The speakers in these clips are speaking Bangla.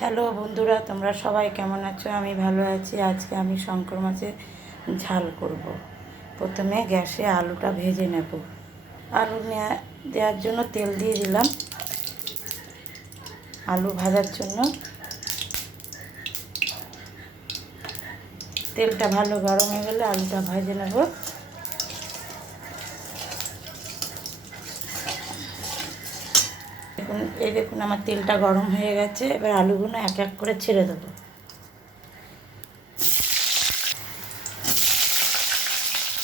হ্যালো বন্ধুরা, তোমরা সবাই কেমন আছো? আমি ভালো আছি। আজকে আমি শঙ্কর মাছের ঝাল করব। প্রথমে গ্যাসে আলুটা ভেজে নেব। আলু দেওয়ার জন্য তেল দিয়ে দিলাম। আলু ভাজার জন্য তেলটা ভালো গরম হয়ে গেলে আলুটা ভেজে নেব। দেখুন আমার তেলটা গরম হয়ে গেছে। এবার আলুগুলো এক এক করে ছেড়ে দেবো।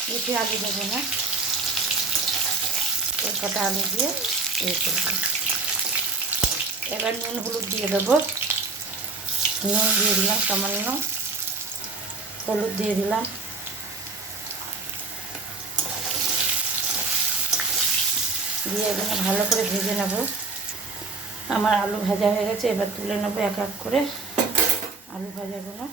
বেশি আলু দেবো না, কটা আলু দিয়ে করবো। এবার নুন হলুদ দিয়ে দেবো। নুন দিয়ে দিলাম সামান্য, হলুদ দিয়ে দিলাম, দিয়ে এগুলো ভালো করে ভেজে নেব। আমার আলু ভাজা হয়ে গেছে। এবার তুলে নেবো এক এক করে আলু ভাজাগুলো।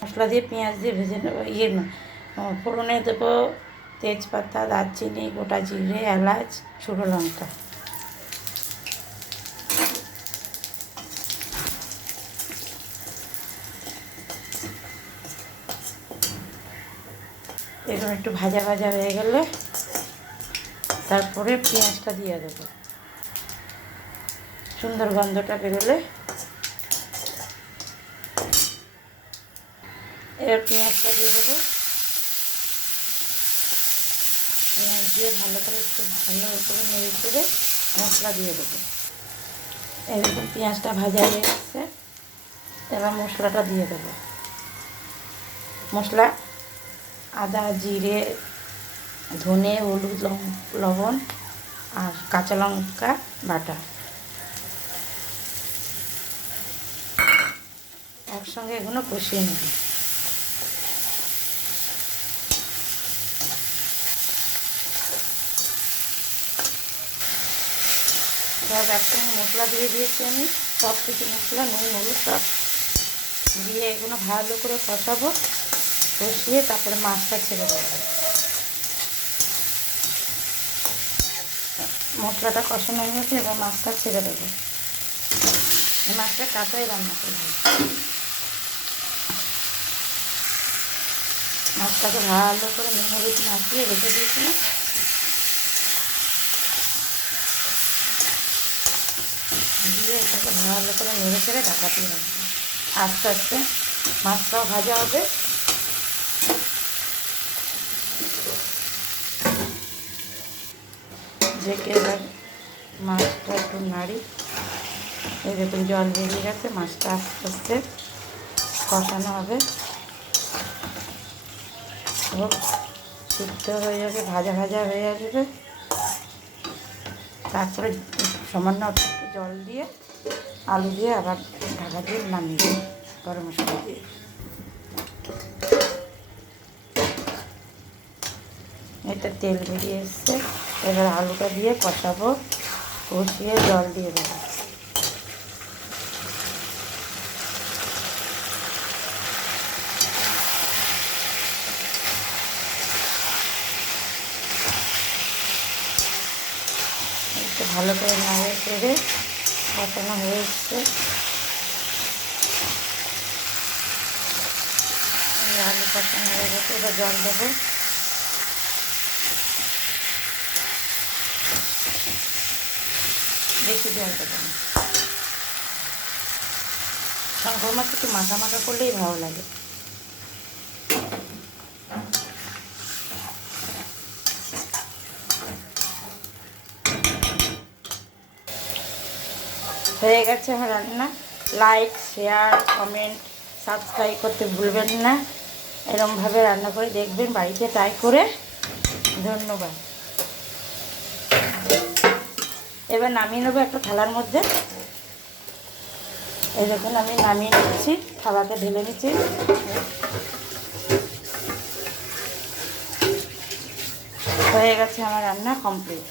মশলা দিয়ে পেঁয়াজ দিয়ে ভেজে নেবো। ফোড়নে দেবো তেজপাতা, দারচিনি, গোটা জিরে, এলাচ, শুকনো লঙ্কা। এরকম একটু ভাজা ভাজা হয়ে গেলে তারপরে পেঁয়াজটা দিয়ে দেবো। সুন্দর গন্ধটা বেরোলে এবার পেঁয়াজটা দিয়ে দেবো। পেঁয়াজ দিয়ে ভালো করে একটু ভালো করে নেড়ে চেড়ে মশলা দিয়ে দেবো। এরকম পেঁয়াজটা ভাজা হয়ে গেছে। এবার মশলাটা দিয়ে দেবো। মশলা আদা, জিরে, ধনে, হলুদ, লবণ আর কাঁচা লঙ্কা বাটা একসঙ্গে এগুলো কষিয়ে নেব। সব একসঙ্গে মশলা দিয়ে দিয়েছি আমি। সব কিছু মশলা, নুন, হলুদ সব দিয়ে এগুলো ভালো করে কষাবো। কষিয়ে তারপরে মাছটা ছেড়ে দেবো। মশলাটা কষানো হয়ে গেছে। এবার মাছটা ছেড়ে দেবো। এই মাছটা কাঁচাই রান্না করবো। মাছটাকে ভালো করে নুন হলুদ মাখিয়ে রেখে দিয়েছিলাম। দিয়ে এটাকে ভালো করে নেড়ে চেড়ে ঢাকা দিয়ে রাখবো। আস্তে আস্তে মাছটাও ভাজা হবে। ঢেকে এবার মাছটা একটু নাড়ি। এই দেখুন জল বেরিয়ে গেছে। মাছটা আস্তে আস্তে কষানো হবে। সিদ্ধ হয়ে যাবে, ভাজা ভাজা হয়ে আসবে। তারপরে সামান্য জল দিয়ে আলু দিয়ে আবার ঢাকা দিয়ে নামিয়ে দিই গরম মশলা দিয়ে। এটা তেল বেরিয়ে এসছে। এবার আলুটা দিয়ে কষাবো। কষিয়ে জল দিয়ে দেবো। একটু ভালো করে নাড়ে চেড়ে কষানো হয়ে এসছে। আলু কষানো হয়ে গেছে। এবার জল দেবো। বেশি জল দেবো না। শঙ্কর মাছ একটু মাখা মাখা করলেই ভালো লাগে। হয়ে গেছে আমার রান্না। লাইক, শেয়ার, কমেন্ট, সাবস্ক্রাইব করতে ভুলবেন না। এরকমভাবে রান্না করে দেখবেন, বাড়িতে ট্রাই করে। ধন্যবাদ। এবার নামিয়ে নেবো একটা থালার মধ্যে। এই দেখুন আমি নামিয়ে নিচ্ছি, থালাতে ঢেলে নিচ্ছি। হয়ে গেছে আমার রান্না কমপ্লিট।